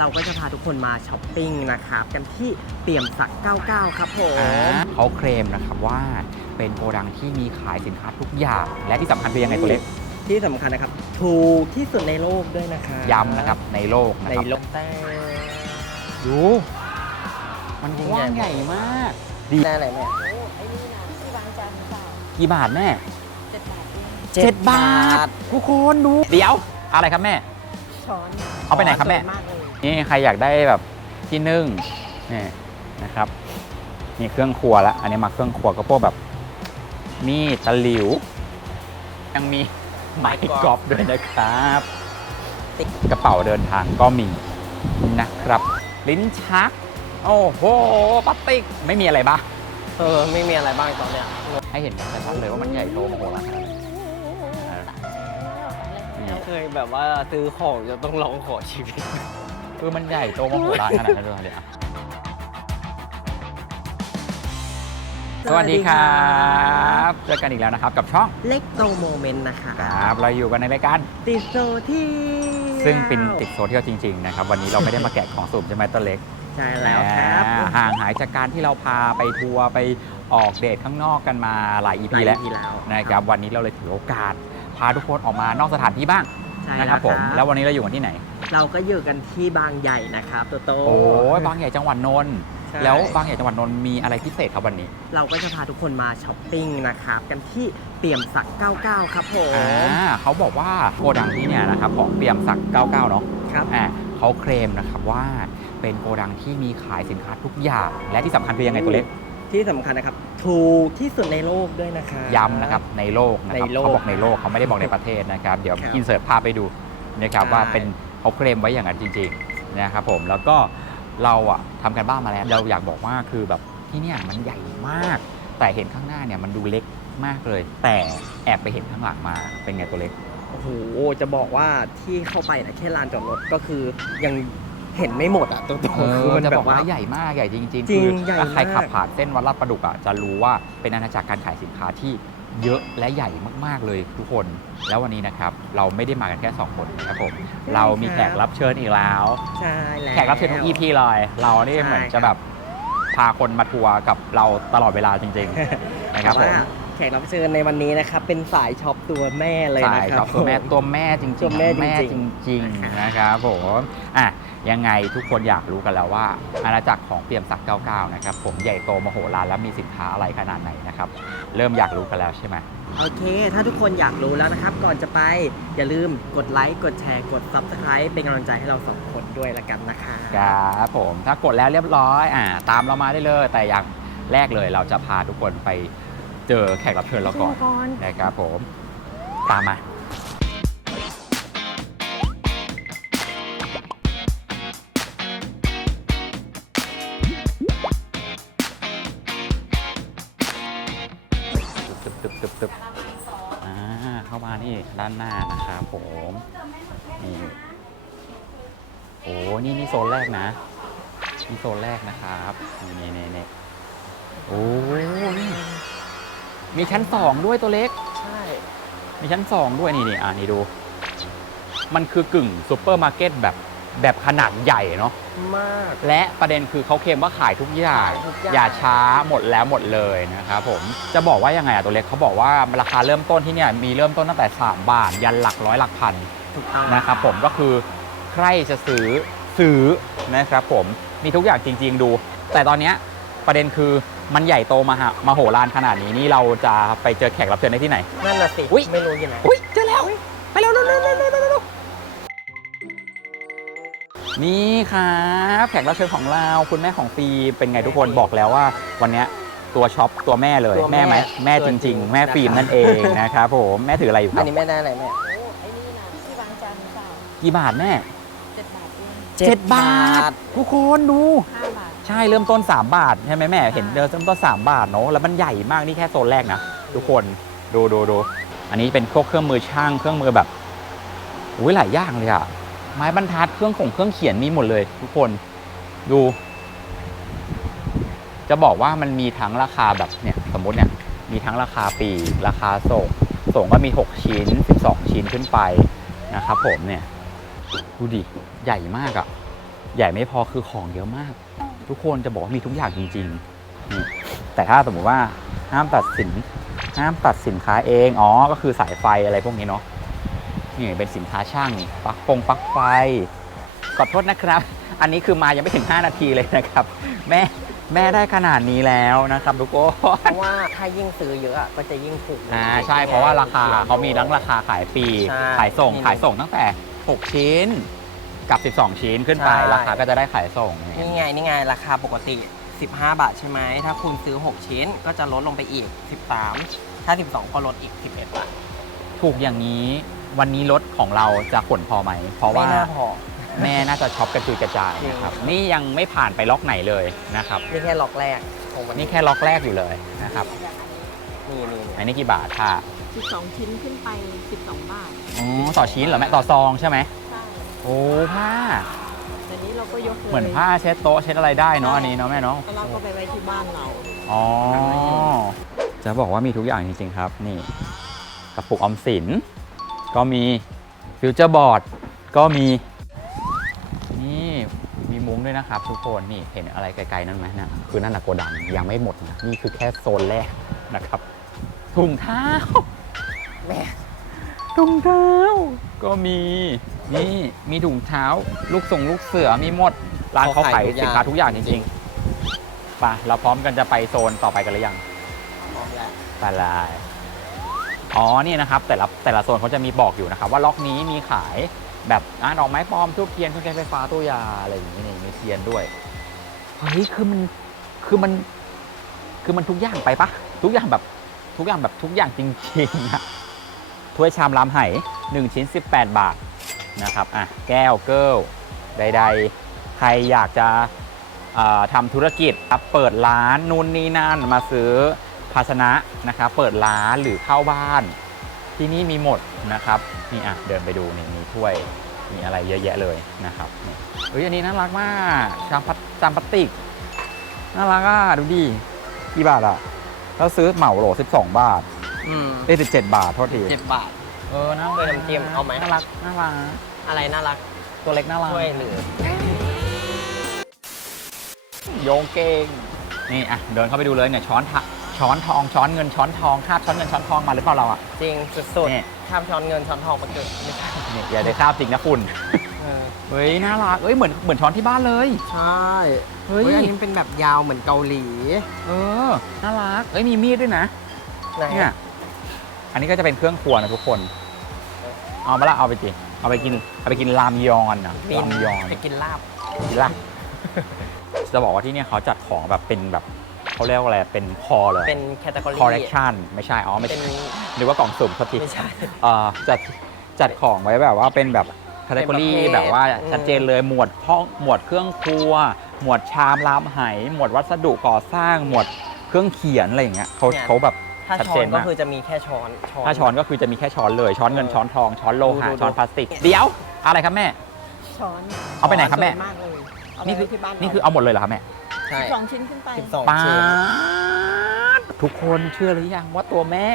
เราก็จะพาทุกคนมาช้อปปิ้งนะครับกันที่เปี่ยมศักดิ์99 ครับผมอ่าเขาเคลมนะครับว่าเป็นโกดังที่มีขายสินค้าทุกอย่าง และที่สำคัญคือยังไงตัวเล็กที่สำคัญนะครับ ถูกที่สุดในโลกด้วยนะครับย้ำนะครับในโลกนะในครับโลกแต่ดู มันกว้างใหญ่มาก ดี แน่ไหนแม่โอ้ไอ้นี่นะที่วางจานเปล่ากี่บาทแม่เจ็ดบาทเองเจ็ดบาท ทุกคนดู เดี๋ยว อะไรครับแม่ ช้อนเอาไปไหนครับแม่สวยมากเลย นี่ใครอยากได้แบบที่นึ่งนี่นะครับมีเครื่องครัวแล้วอันนี้มาเครื่องครัวก็พวกแบบ มีดตะหลิว ยังมีไม้กอล์ฟด้วยนะครับ กระเป๋าเดินทางก็มีนะครับ ลิ้นชัก โอ้โหพลาสติกไม่มีอะไรบ้างเออ ไม่มีอะไรบ้างตอนเนี้ยให้เห็นกันชัดๆเลยว่ามันใหญ่โตมโหฬารขนาดไหนนี่เคยแบบว่าซื้อของจะต้องร้องขอชีวิต คือมันใหญ่โตมโหฬารขนาดนั้นเลยเดี๋ยวสวัสดีครับเจอกันอีกแล้วนะครับกับช่องเล็กโตโมเมนต์นะคะครับเราอยู่กันในรายการ ติดโซที่ซึ่งเป็นติดโซเทียลจริง ๆ นะครับ วันนี้เราไม่ได้มาแกะของสุ่มใช่ไหมตัวเล็กใช่แล้วครับอ่าห่างหายจากการที่เราพาไปทัวร์ไปออกเดทข้างนอกกันมาหลาย EP แล้วทีแล้วนะครับวันนี้เราเลยถือโอกาส พาทุกคนออกมานอกสถานที่บ้างใช่นะครับผม แล้ววันนี้เราอยู่กันที่ไหน เราก็อยู่กันที่บางใหญ่นะครับโตโต โอ้ยบางใหญ่จังหวัดนนท์ใช่ แล้วบางใหญ่จังหวัดนนท์มีอะไรพิเศษครับวันนี้เราก็จะพาทุกคนมาช้อปปิ้งนะครับกันที่เปี่ยมศักดิ์99 ครับผมอ่าเขาบอกว่าโกดังที่เนี่ยนะครับของเปี่ยมศักดิ์99 เนาะครับ อ่าเขาเคลมนะครับว่าเป็นโกดังที่มีขายสินค้าทุกอย่าง และที่สำคัญคือยังไงตัวเล็กที่สำคัญนะครับ ถูกที่สุดในโลกด้วยนะครับ ย้ำนะครับในโลกนะครับในโลกเขาบอกในโลกเขาไม่ได้บอกในประเทศนะครับ เดี๋ยวครับอินเสิร์ตภาพไปดูนะครับใช่ว่าเป็น เขาเคลมไว้อย่างนั้นจริงๆนะครับผมแล้วก็เราอะทำกันบ้านมาแล้วเราอยากบอกว่าคือแบบที่เนี่ยมันใหญ่มาก แต่เห็นข้างหน้าเนี่ยมันดูเล็กมากเลย แต่แอบไปเห็นข้างหลังมาเป็นไงตัวเล็ก โอ้โห จะบอกว่าที่เข้าไปนะแค่ลานจอดรถก็คือยังเห็นไม่หมดอะตัวเอๆคืออมันจะแบบอกว่าว่าใหญ่มากใหญ่จริงๆจริงคือใหญ่ถ้าใครมากขับผ่านเส้นวัดลาดประดุกอะจะรู้ว่าเป็นอาณาจักรการขายสินค้าที่ เยอะและใหญ่มาก ๆ เลยทุกคน แล้ววันนี้นะครับ เราไม่ได้มากันแค่สองคนนะครับผม เรามีแขกรับเชิญอีกแล้ว ใช่แล้ว แขกรับเชิญทุก EP เลย เรานี่ใช่เหมือนจะแบบพาคนมาทัวร์กับเราตลอดเวลาจริง ๆ นะครับผแต่ว่าม แขกรับเชิญในวันนี้นะครับ เป็นสายช็อปตัวแม่เลยใช่นะคครัรับ บตัวแม่ตัวแม่จริงๆตัวแม่แม่จจริงริงๆนะครับผมอะยังไงทุกคนอยากรู้กันแล้วว่า อาณาจักรของเปี่ยมศักดิ์99 นะครับ ผมใหญ่โตมโหฬารและมีสินค้าอะไรขนาดไหนนะครับ เริ่มอยากรู้กันแล้วใช่ไหม โอเค ถ้าทุกคนอยากรู้แล้วนะครับ ก่อนจะไปอย่าลืมกดไลค์ กดแชร์ กด Subscribe เป็นกำลังใจให้เราสองคนด้วยละกันนะคะ ครับผมถ้ากดแล้วเรียบร้อยอ่าตามเรามาได้เลย แต่อย่างแรกเลยเราจะพาทุกคนไป เจอแขกรับเชิญเราก่อนก่อน นะครับผม ตามมา ตึบตึบตึบตึบอ่าเข้ามานี่ด้านหน้านะครับผม นี่ โอ้นี่นี่โซนแรกนะ นี่โซนแรกนะครับ นี่นี่นี่นี่โอ้นี่ มีชั้นสองด้วยตัวเล็ก ใช่ มีชั้นสองด้วยนี่นี่อ่านี่ดู มันคือกึ่งซูเปอร์มาร์เก็ตแบบแบบขนาดใหญ่เนาะ มาก และประเด็นคือเขาเคลมว่าขายทุกอย่างขายทุกอย่าง อย่าช้าหมดแล้วหมดเลยนะครับผม จะบอกว่ายังไงอะตัวเล็กเขาบอกว่าราคาเริ่มต้นที่เนี่ยมีเริ่มต้นตั้งแต่ 3 บาท ยันหลักร้อยหลักพัน ถูกต้องนะครับผมก็คือใครจะซื้อซื้อนะครับผมมีทุกอย่างจริง ๆ ดู แต่ตอนเนี้ยประเด็นคือ มันใหญ่โตมาหามาโหฬารขนาดนี้นี่เราจะไปเจอแขกรับเชิญได้ที่ไหน นั่นน่ะสิ อุ๊ย ไม่รู้อยู่ไหนอุ้ยเจอแล้วไปเร็วเร็วเร็วเร็วเร็วเร็วเร็วนี่ครับแขกรับเชิญของเราคุณแม่ของฟิล์มเป็นไงทุกคนบอกแล้วว่า วันเนี้ยตัวช็อปตัวแม่เลยตัวแม่แม่ไหมแม่ตัวจจริริงงๆ แม่ฟิล์มนั่นเองนะครับผมแม่ถืออะไรอยู่คอัรันบนี้แม่ได้อะไรแม่โอ้ไอ้นี่นะที่วางจานเปล่ากี่บาทแม่เจ็ดบาทเองเจ็ดบาท ทุกคนดูห้าบาท ใช่เริ่มต้น 3 บาทใช่ไหมแม่ใช่เห็นเริ่มต้น 3 บาทเนาะแล้วมันใหญ่มากนี่แค่โซนแรกนะทุกคนดูดูดูอันนี้เป็นพวกเครื่องมือช่างเครื่องมือแบบอุ้ยหลายอย่างเลยอะไม้บรรทัดเครื่องของเครื่องเขียนมีหมดเลย ทุกคนดู จะบอกว่ามันมีทั้งราคาแบบเนี่ยสมมติเนี่ยมีทั้งราคาปลีกราคาส่ง ส่งก็มี 6 ชิ้น 12 ชิ้นขึ้นไปนะครับผมเนี่ย ดูดิ ใหญ่มากอะใหญ่ไม่พอคือของเยอะมาก ทุกคนจะบอกว่ามีทุกอย่างจริงๆนี่แต่ถ้าสมมติว่าห้ามตัดสินห้ามตัดสินค้าเองอ๋อก็คือสายไฟอะไรพวกนี้เนาะนี่เป็นสินค้าช่างนี่ปลั๊กปงปลั๊กไฟขอโทษนะครับ อันนี้คือมายังไม่ถึง 5 นาทีเลยนะครับ แม่แม่ได้ขนาดนี้แล้วนะครับทุกคนเพราะว่าถ้ายิ่งซื้อเยอะอะก็จะยิ่งถูกอ่าใช่เพราะว่าราคาเขามีทั้งราคาขายปีใช่ขายส่งนี่ขายส่งตั้งแต่ 6 ชิ้น กับ 12 ชิ้นขึ้นไป ใช่ ราคาก็จะได้ขายส่งนี่ไงนี่ไงราคาปกติ 15 บาทใช่ไหมถ้าคุณซื้อ 6 ชิ้นก็จะลดลงไปอีก 13 ถ้า 12 ก็ลดอีก 11 บาทถูกอย่างนี้วันนี้รถของเราจะขนพอไหม เพราะไม่ว่าน่าพอ แม่น่าจะช็อปกระจุยกระจายนะครับนี่ยังไม่ผ่านไปล็อกไหนเลยนะครับ นี่แค่ล็อกแรกของวันนี่นี้แค่ล็อกแรกอยู่เลยนะครับ นี่นี่อันนี้กี่บาทค่ะ12 ชิ้นขึ้นไป 12 บาท อ๋อต่อชิ้นเหรอแม่ต่อซองใช่ไหมใช่โอ้ผ้า แต่นี้เราก็ยกเลยเหมือนผ้าเช็ดโต๊ะเช็ดอะไรได้เนาะอันนี้เนาะแม่เนาะแล้วเราก็ไปไว้ที่บ้านเรา อ๋อ จะบอกว่ามีทุกอย่างจริง ๆ ครับ นี่กระปุกออมสิน ก็มีฟิวเจอร์บอร์ดก็มี นี่มีมุ้งด้วยนะครับทุกคนนี่เห็นอะไรไกลๆนั่นไหมนะ คือนั่นนะโกดังยังไม่หมดนะนี่คือแค่โซนแรกนะครับถุงเท้าแม่ถุงเท้าก็มี นี่มีถุงเท้า ลูกส่งลูกเสือมีหมดร้านเขาขายสินค้าทุกอย่างจริงๆไปเราพร้อมกันจะไปโซนต่อไปกันหรือยังพร้อมแล้วไปเลยอ๋อนี่นะครับ แต่ละแต่ละโซนเขาจะมีบอกอยู่นะครับ ว่าล็อกนี้มีขายแบบอะดอกไม้ปลอมทูบเทียนเครื่องใช้ไฟฟ้าตู้ยาอะไรอย่างนี้นี่มีเทียนด้วยเฮ้ยคือมันคือมัน คือมันทุกอย่างไปปะทุกอย่างแบบทุกอย่างแบบทุกอย่างจริงๆอะถ้วยชามรามไห1ชิ้น 18 บาท นะครับอะแก้วเกิลใด ๆ ใครอยากจะเอ่อทำธุรกิจครับเปิดร้านนู่นนี่นั่นมาซื้อภาชนะนะครับเปิดร้านหรือเข้าบ้าน ที่นี่มีหมดนะครับนี่อะเดินไปดูนี่มีถ้วยมีอะไรเยอะแยะเลยนะครับนี่เฮ้ยอันนี้น่ารักมากชามพลาชามพลาสติกน่ารักอะดูดิกี่บาทอะถ้าซื้อเหมาโหล 12 บาทอืมเอ้ย17บาทโทษทีเจ็ดบาท เออน่าถ้วยน้ำจิ้มเอาไหม น่ารักน่ารักอะไรน่ารักตัวเล็กน่ารักถ้วยหรือโยงเก่งนี่อะเดินเข้าไปดูเลยเนี่ยช้อนทะช้อนทองช้อนเงินช้อนทองคาบช้อนเงินช้อนทองมาหรือเปล่าเราอะ จริงสุดนี่ ๆข้ามช้อนเงินช้อนทองมาเกิดไม่ใช่นี่อย่าได้คาบจริงนะคุณเออเฮ้ยน่ารักเอ้ยเหมือนเหมือนช้อนที่บ้านเลย ใช่เฮ้เฮ้ยยอันนี้เป็นแบบยาวเหมือนเกาหลีเออน่ารักเอ้ยมีมีดด้วยนะไหนเนี่ยอั นนี้ก็จะเป็นเครื่องครัวนะทุกคน เอามาละเอาไปกินเอาไปกินเอาไปกินรามยอนนะบิรามยอนไปกินลาบกินละจะบอกว่าที่เนี่ยเขาจัดของแบบเป็นแบบเขาเรียกว่าอะไรเป็นคอเลยเป็นแคตตา o r y คอร์เรคชันไม่ใช่อ๋อไม่เป็นใช่หรือว่ากล่องสุ่มโทษทีไม่ใช่เอ่อจัดจัดของไว้แบบว่าเป็นแบบคาตเป็นกรีประเภทแบบว่าอืมชัดเจนเลยหมวดห้องหมวดเครื่องครัว หมวดชามรามไหหมวดวัสดุก่อสร้างหมวดเครื่องเขียนอะไรอย่างเงี้ยเขาเขาแบบ ถ้าชัดช้อเจนนก็มากคือจะมีแค่ช้อน ถ้าช้อนก็คือจะมีแค่ช้อนเลยช้อนเงินเออช้อนทองช้อนโลหะดูดู ช้อนพลาสติกเดี๋ยวอะไรครับแม่ ช้อนเอาไปไหนครับแม่สวยมากเลยเอาไปนี่คือไว้ที่บ้านนี่คือเอาหมดเลยเหรอครับแม่ใช่สองชิ้นขึ้นไป สิบสองป้าชิ้นดทุกคนเชื่อหรือยังว่าตัวแม่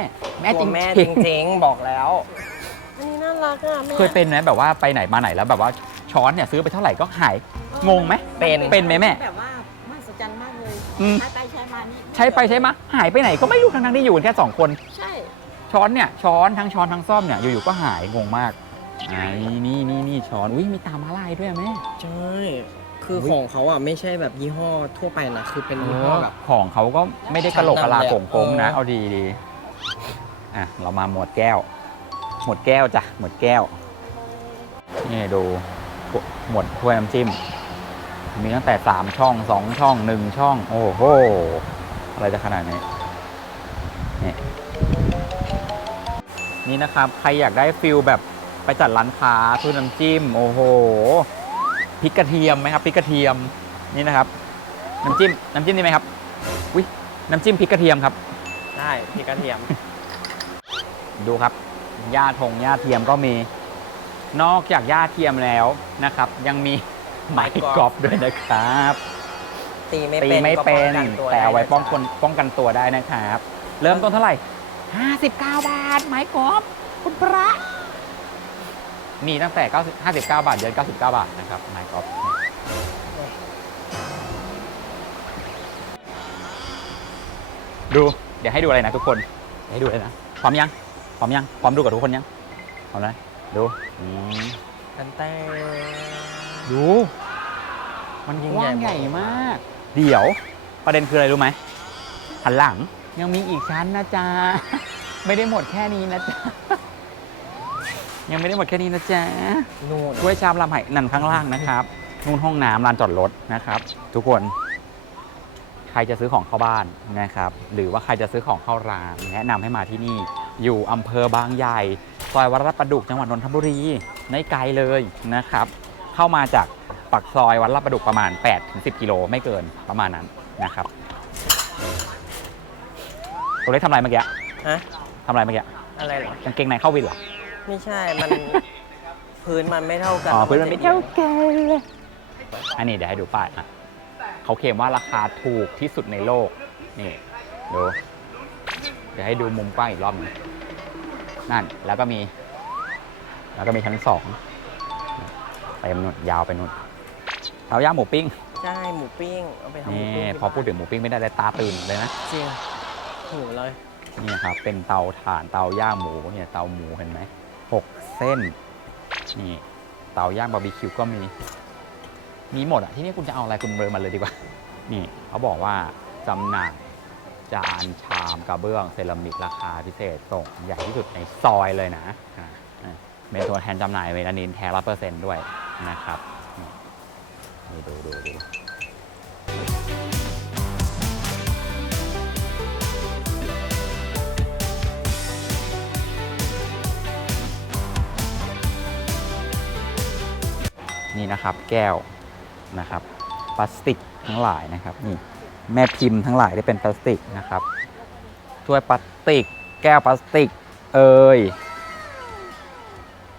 แม่จตัริวงแม่จจริงริงๆ บอกแล้ว อันนี้น่ารักอะแม่เคยเป็นไหมแบบว่าไปไหนมาไหนแล้วแบบว่าช้อนเนี่ยซื้อไปเท่าไหร่ก็หายอองงไหมเป็น เป็นไหมแม่ แบบว่า มหัศจรรย์มากเลยอืมใช้ไป ใช้มานี่ใช้ไปใช้มาหายไปไหนก็ไม่รู้ทั้งๆที่อยู่กันแค่สองคน ใช่ช้อนเนี่ยช้อนทั้งช้อนทั้งซ่อมเนี่ยอยู่ๆก็หายงงมากไอ้นี่นี่นี่ช้อนอุ้ยมีตามาลายด้วยอะแม่ ใช่คืออุ๊ย ของเขาอะไม่ใช่แบบยี่ห้อทั่วไปนะคือเป็นยี่ห้อแบบ ของเขาก็ไม่ได้กระโหลกกะลาชั้นนำเลยโก่งๆนะ เออ เอาดีดีอะ เรามาหมวดแก้ว หมวดแก้วจ้ะ หมวดแก้ว นี่ดู หมวดถ้วยน้ำจิ้ม มีตั้งแต่3ช่อง2ช่อง1ช่อง โอ้โห อะไรจะขนาดนี้นี่นี่นะครับ ใครอยากได้ฟิลแบบไปจัดร้านค้าถ้วยน้ำจิ้ม โอ้โหพริกกระเทียมไหมครับพริกกระเทียมนี่นะครับ น้ำจิ้มน้ำจิ้มนี่ไหมครับอุ้ยน้ำจิ้มพริกกระเทียมครับได้พริกกระเทียม ดูครับหญ้าทงหญ้าเทียมก็มี นอกจากหญ้าเทียมแล้วนะครับ ยังมีไม้ไม้กอล์ฟกอล์ฟด้วยนะครับ ตีไม่ตีเป็นไม่ก็เป็ป้องน กันตัวแต่เอาไว้ด้ป้องนะกันป้องกันตัวได้นะครับ เริ่มต้นเท่าไหร่ 59 บาทไม้กอล์ฟคุณพระมีตั้งแต่90 59 บาทเดือน99 บาทนะครับไม้กอล์ฟดู เดี๋ยวให้ดูอะไรนะทุกคนให้ดูเลยนะพร้อมยังพร้อมยังพร้อมดูกับทุกคนยังพร้อมนะดูอืมกันแต่ดู มันยิ่กงใหญ่ว้างใหญ่มากมาก เดี๋ยวประเด็นคืออะไรรู้ไหมหันหลังยังมีอีกชั้นนะจ๊ะ ไม่ได้หมดแค่นี้นะจ๊ะ ยังไม่ได้หมดแค่นี้นะจ๊ะนู่นถ้วยชามลำไห่นั่นข้างล่างนะครับนู่นห้องน้ำลานจอดรถนะครับ ทุกคน ใครจะซื้อของเข้าบ้านนะครับ หรือว่าใครจะซื้อของเข้าร้านแนะนำให้มาที่นี่ อยู่อำเภอบางใหญ่ซอยวัดรับประดุกจังหวัดนนทบุรีไม่ไกลเลยนะครับ เข้ามาจาก ปักซอยวัดรับประดุกประมาณ 8-10 กิโลไม่เกินประมาณนั้นนะครับตัวเล็กทำอะไรเมื่อกี้ฮะทำอะไรเมื่อกี้อะไรเหรอกางเกงในเข้าวินเหรอ ไม่ใช่มัน พื้นมันไม่เท่ากันอ๋อพื้นมันไม่เท่ากันอันนี้เดี๋ยวให้ดูป้ายอะเขาเคลมว่าราคาถูกที่สุดในโลก นี่ดูเดี๋ยวให้ดูมุมกว้างอีกรอบหนึงนั่นแล้วก็มี แล้วก็มีชั้นสองเต็มนู่นยาวไปนู่น เท้าย่างหมูปิ้งใช่หมูปิ้งเอาไปทำหมูนี่ปิ้งที่พอพูดถึงหมูปิ้งไม่ได้เลยตาตื่นเลยนะจริงหิวเลยนี่ครับเป็นเตาถ่านเตาย่างหมูเนี่ยเตาหมูเห็นไหมหกเส้นนี่เตาย่างบาร์บีคิวก็มี มีหมดอะที่นี่คุณจะเอาอะไรคุณเดินมาเลยดีกว่า นี่เขาบอกว่าจำหน่ายจานชามกระเบื้องเซรามิกราคาพิเศษส่งใหญ่ที่สุดในซอยเลยนะอะอะเป็นตัวแทนจำหน่ายเวลานินแท้ร้อยเปอร์เซ็นต์ด้วยนะครับนี่นี่ ดูดูดูนี่นะครับแก้วนะครับพลาสติกทั้งหลายนะครับนี่แม่พิมพ์ทั้งหลายได้เป็นพลาสติกนะครับถ้วยพลาสติก แก้วพลาสติก เอ่ย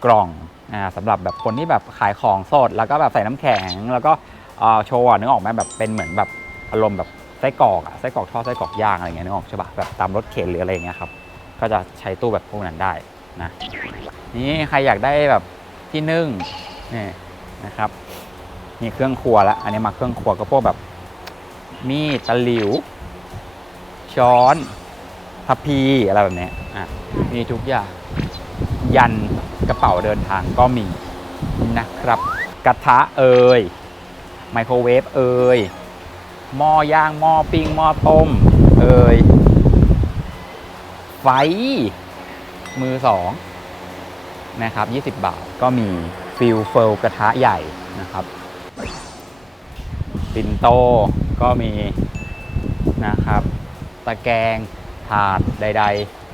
กล่อง อ่าสำหรับแบบคนที่แบบขายของสด แล้วก็แบบใส่น้ำแข็ง แล้วก็โชว์นึกออกไหมแบบเป็นเหมือนแบบอารมณ์แบบไส้กรอกอะไส้กรอกทอดไส้กรอกย่างอะไรเงี้ยนึกออกใช่ปะแบบตามรถเข็นหรืออะไรเงี้ยครับก็จะใช้ตู้แบบพวกนั้นได้นะนี่ใครอยากได้แบบที่นึ่งนี่นะครับนี่เครื่องครัวละอันนี้มาเครื่องครัวก็พวกแบบมีดตะหลิว ช้อนทัพพีอะไรแบบนี้อะมีทุกอย่างยัน กระเป๋าเดินทางก็มีนะครับ กระทะเอ่ยไมโครเวฟเอ่ยหม้อย่างหม้อปิ้งหม้อต้มเอ่ยไฟ มือสองนะครับ 20 บาทก็มีฟิลเฟลกระทะใหญ่นะครับปินโตก็มีนะครับ ตะแกรงถาดใด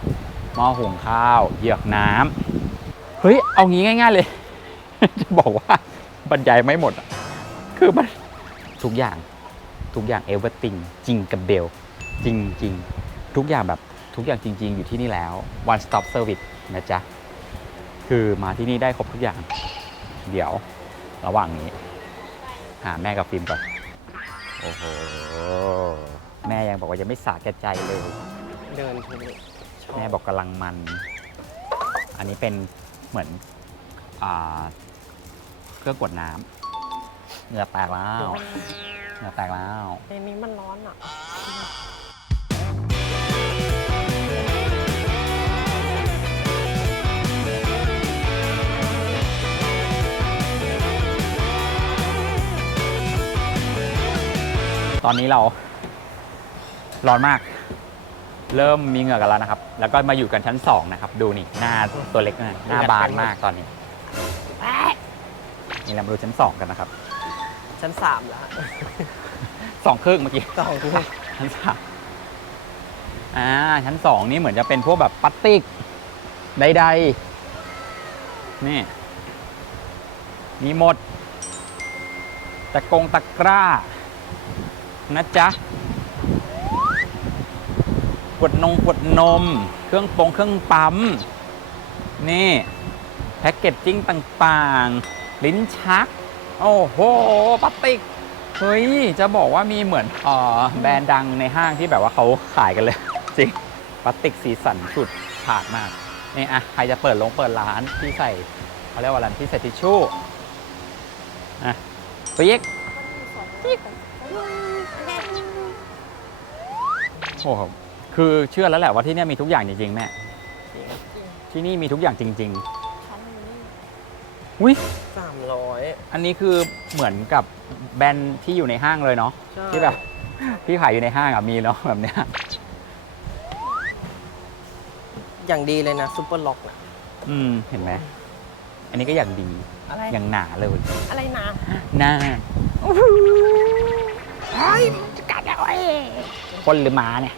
ๆ หม้อหุงข้าว เหยือกน้ำ เฮ้ย เอางี้ง่ายๆเลย จะบอกว่าบรรยายไม่หมดอะคือมันทุกอย่างทุกอย่างเอเวอร์ติงจริงกับเบลจริงจริงๆทุกอย่างแบบทุกอย่างจริง ๆ อยู่ที่นี่แล้ว one stop service นะจ๊ะ คือมาที่นี่ได้ครบทุกอย่าง เดี๋ยวระหว่างนี้ หาแม่กับฟิล์มก่อน โอ้โห แม่ยังบอกว่ายังไม่สาแก่ใจเลย เดินทุเรศชอบแม่บอกกำลังมัน อันนี้เป็น เหมือนอ่าเครื่องกดน้ำเหงื่อแตกแล้วเหงื่อแตกแล้ว ในนี้มันร้อนอะ ตอนนี้เราร้อนมาก เริ่มมีเหงื่อกันแล้วนะครับ แล้วก็มาอยู่กันชั้นสองนะครับ ดูนี่ หน้าตัวเล็กนะหน้าบานมากตอนนี้ นี่เรามาดูชั้นสองกันนะครับ ชั้นสามแล้วสองครึ่งเมื่อกี้สองที่ชั้นสามอ่า ชั้นสองนี่เหมือนจะเป็นพวกแบบพลาสติกใดๆ นี่ มีหมด ตะกงตะกร้า นะจ๊ะ ขวดนงขวดนม เครื่องปรงเครื่องปั๊ม นี่ แพ็กเกจจิ้งต่างๆ ลิ้นชัก โอ้โหพลาสติก เฮ้ย จะบอกว่ามีเหมือนออแบรนด์ดังในห้างที่แบบว่าเขาขายกันเลย จริงพลาสติกสีสันสุดฉาดมาก นี่อะใครจะเปิดลงเปิดร้านที่ใส่เขาเรียกว่าอะไรที่ใส่ทิชชู่อะไปอีกโอ้โห คือเชื่อแล้วแหละว่าที่เนี่ยมีทุกอย่างจริงๆแม่ ที่นี่มีทุกอย่างจริงๆอุ้ยสามร้อยอันนี้คือเหมือนกับแบรนด์ที่อยู่ในห้างเลยเนาะ ที่แบบที่ขายอยู่ในห้างอะมีเนาะแบบเนี้ย อย่างดีเลยนะซุปเปอร์ล็อกนะอืมเห็นไหม อันนี้ก็อย่างดี อะไร อย่างหนาเลย อะไรนะหน้าคนหรือหมาเนี่ย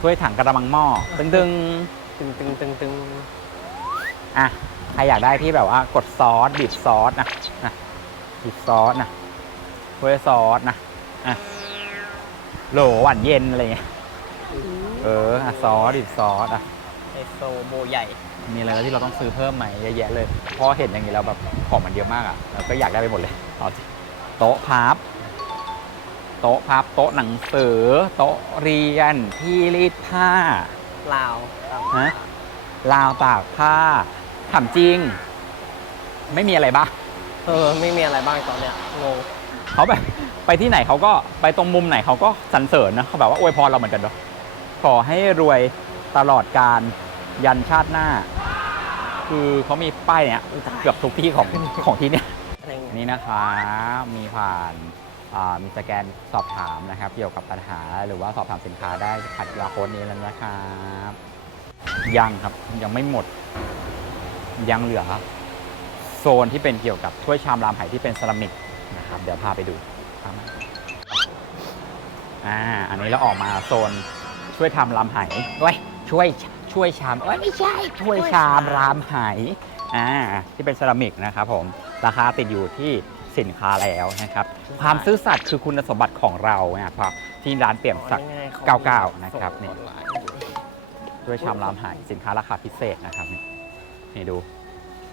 ถ้วยถังกระมังหม้อตึงตึงตึงตึงตึงๆอะใครอยากได้ที่แบบว่ากดซอสบีบซอสนะนะบีบซอสนะถ้วยซอสนะอะโหลหวานเย็นอะไรเงี้ยเอออะซอสบีบซอสอะไอโซโบใหญ่มีอะไรที่เราต้องซื้อเพิ่มไหมเยอะแยะเลยเพราะเห็นอย่างนี้แล้วแบบของมันเยอะมากอะเราก็อยากได้ไปหมดเลยเอาสิโต๊ะพับ โต๊ะพับโต๊ะหนังสือ โต๊ะเรียนที่รีดผ้าลาวลาวฮะราวตากผ้าถามจริง ไม่มีอะไรบ้างเออไม่มีอะไรบ้างตอนเนี้ยงงเขาแบบไปที่ไหนเขาก็ไปตรงมุมไหนเขาก็สรรเสริญนะเขาแบบว่าอวยพรเราเหมือนกันเนาะขอให้รวยตลอดการยันชาติหน้า คือเขามีป้ายเนี้ยเกือบทุกที่ของของที่เนี่ยอะไรอันเงี้ย นี้นะคะมีผ่านอ่า มีสแกนสอบถามนะครับ เกี่ยวกับปัญหาหรือว่าสอบถามสินค้าได้ผ่านยาโค้ดนี้แล้วนะครับยังครับยังไม่หมดยังเหลือโซนที่เป็นเกี่ยวกับถ้วยชามรามไหที่เป็นเซรามิกนะครับเดี๋ยวพาไปดูอ่าอันนี้เราออกมาโซนช่วยทำรามไหเว้ยช่วยช่วยชามเอ้ยไม่ใช่ถ้วยชามรามไหอ่าที่เป็นเซรามิกนะครับผมราคาติดอยู่ที่ สินค้าแล้วนะครับ ความซื่อสัตย์คือคุณสมบัติของเรานะครับที่ร้านเปี่ยมศักดิ์99นะครับนี่ด้วยชามรามไหสินค้าราคาพิเศษนะครับนี่นี่ดู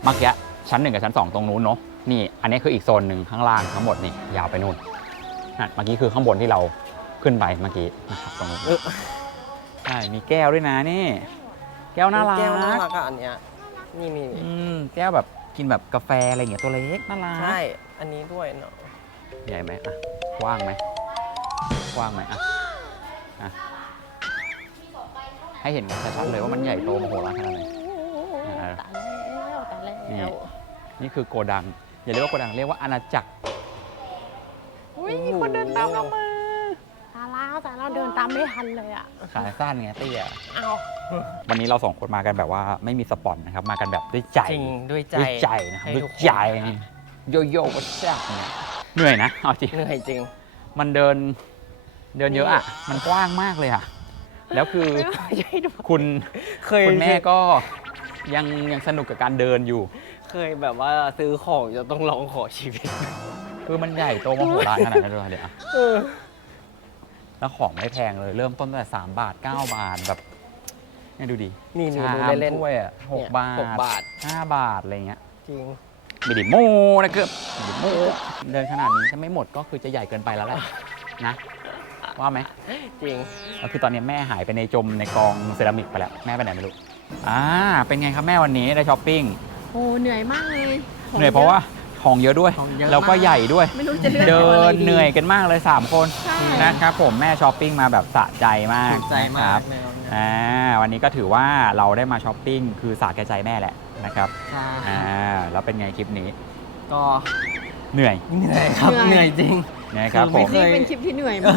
เมื่อกี้ชั้นหนึ่งกับชั้นสองตรงนู้นเนาะนี่ อันนี้คืออีกโซนหนึ่งข้างล่างทั้งหมดนี่ยาวไปนู่นนั่นเมื่อกี้คือข้างบนที่เราขึ้นไปเมื่อกี้นะครับตรงนู้นเออใช่มีแก้วด้วยนะนี่ แก้วน่ารักแก้วน่ารักอะอันเนี้ยนี่มีอืมแก้วแบบกินแบบกาแฟอะไรอย่างเงี้ยตัวเล็กน่ารักใช่ อันนี้ด้วยเนาะใหญ่ไหมอะกว้างไหมกว้างไหมอะอะให้เห็นกันชัดๆเลยว่ามันใหญ่โตมโหฬารขนาดไหน อ่า ตายแล้วตายแล้วนี่นี่คือโกดัง อย่าเรียกว่าโกดังเรียกว่าอาณาจักร อุ้ยมีคนเดินตามเรามาตายแล้วตายแล้วเดินตามไม่ทันเลยอะขาสั้นไงเตี้ยเอาวันนี้เราสองคนมากันแบบว่าไม่มีสปอนนะครับ มากันแบบด้วยใจ จริงด้วยใจด้วยใจนะครับให้ด้วยทุกคนใจ โยโย่วัชชาเนี่ยเหนื่อยนะเอาจริงเหนื่อยจริง มันเดินเดินเยอะอะ มันกว้างมากเลยอะ แล้วคือไม่ใช่ดูคุณเคยคุณแม่ก็ยังยังสนุกกับการเดินอยู่ เคยแบบว่าซื้อของจะต้องร้องขอชีวิต คือมันใหญ่โตมโหฬารขนาดนั้นเลยเดี๋ยวอะเออแล้วของไม่แพงเลย เริ่มต้นตั้งแต่3บาท9บาทแบบเนี่ยดูดินี่นี่ชาดูมเล่นถ้วยอะหกเนี่ยบาทหกบาทห้าบาทอะไรเงี้ยจริง ไม่ได้โมนะครับไม่ได้โมเดินขนาดนี้ถ้าไม่หมดก็คือจะใหญ่เกินไปแล้วแหละนะ ว่าไหมจริง ก็คือตอนนี้แม่หายไปในจมในกองเซรามิกไปแล้ว แม่ไปไหนไม่รู้อ่าเป็นไงครับแม่วันนี้ได้ช้อปปิ้งโอ้เหนื่อยมากเลยของเหนื่อยเพราะว่าของเยอะด้วยของเยอะแล้วก็มาก ใหญ่ด้วย ไม่รู้จะเลือกเดิอาอะไรนดี เหนื่อยกันมากเลย 3 คนใช่ นะครับผมแม่ช้อปปิ้งมาแบบสะใจมากถูกใจมานะครักบแมวเนี่ย อ่าวันนี้ก็ถือว่าเราได้มาช้อปปิ้งคือสาแก่ใจแม่แหละ นะครับใช่อ่าแล้วเป็นไงคลิปนี้ก็เหนื่อยเหนื่อยครับเหนื่อยจริง นะครับคือผไม่มเคนี่เป็นคลิปที่เหนื่อยมาก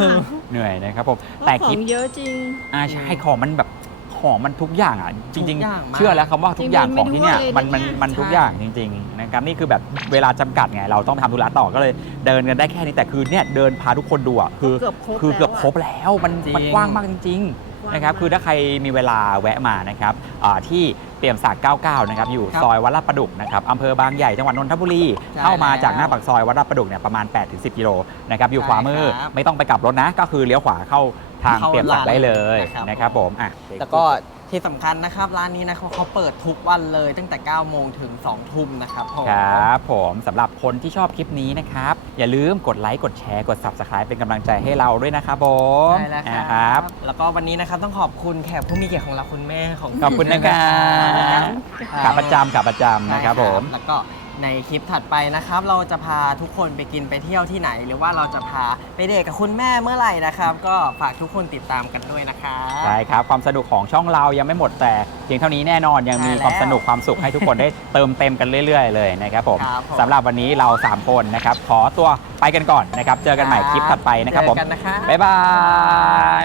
เหนื่อยนะครับผมเพราะแต่ขคอลิปงเยอะจริง อ่าใช่ของมันแบบของมันทุกอย่างอะจริง ทุกอย่างมากๆเชื่อแล้วคำว่าทุกอย่างจริงๆของที่เนี่ยไม่รู้มันเลยมันเนี่ยมันทุกใช่อย่างจริง ๆ นะครับนี่คือแบบเวลาจำกัดไงเราต้องทำธุระต่อก็เลย เดินกันได้แค่นี้แต่คือเนี่ยเดินพาทุกคนดูอะคือเกือบครบคือเกือบแล้วอะครบแล้วมันจริง มันกว้างมากจริง ๆ นะครับ คือถ้าใครมีเวลาแวะมานะครับอ่าที่ เปี่ยมศักดิ์99 นะครับ อยู่ครับซอยวัดลาดประดุกนะครับอำเภอบางใหญ่จังหวัดนนทบุรี ใช่เข้ามาจากหน้าแล้วปากซอยวัดลาดประดุกเนี่ยประมาณ 8-10 กิโลนะครับ อยู่ใช่ขวามือ ครับไม่ต้องไปกลับรถนะ ก็คือเลี้ยวขวาเข้าทางเข้าเปี่ยมศักดิ์ได้เลยนะครับ นะครับผมอะ แล้วก็ ที่สำคัญนะครับ ร้านนี้นะครับเขาเปิดทุกวันเลย ตั้งแต่ 9 โมงถึง 2 ทุ่มนะครับผม ครับผมสำหรับคนที่ชอบคลิปนี้นะครับ อย่าลืมกดไลค์ กดแชร์ กด Subscribe เป็นกำลังใจให้เราด้วยนะครับผมใช่แล้วคนะรับแล้วก็วันนี้นะครับต้องขอบคุณแขกผู้มีเกียรติของเราคุณแม่ของขอบคุณนะครับครับขาประจำขาประจำนะครับผม แล้วก็ ในคลิปถัดไปนะครับ เราจะพาทุกคนไปกินไปเที่ยวที่ไหน หรือว่าเราจะพาไปเดทกับคุณแม่เมื่อไหร่นะครับ ก็ฝากทุกคนติดตามกันด้วยนะครับใช่ครับความสนุกของช่องเรายังไม่หมดแต่เพียงเท่านี้แน่นอนยังมีใช่แล้วความสนุกความสุขให้ทุกคนได้ เติมเต็มกันเรื่อย ๆ เลยนะครับผมครับผม สำหรับวันนี้เรา3คนนะครับขอตัวไปกันก่อนนะครับเจอกันใหม่คลิปถัดไปนะครับผมเจอกันนะครับ บ๊ายบาย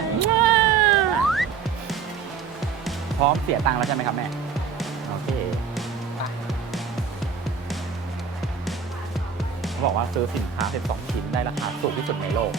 พร้อมเสียตังค์แล้วใช่ไหมครับแม่ บอกว่าซื้อสินค้า12ชิ้นได้ราคาสูงที่สุดในโลก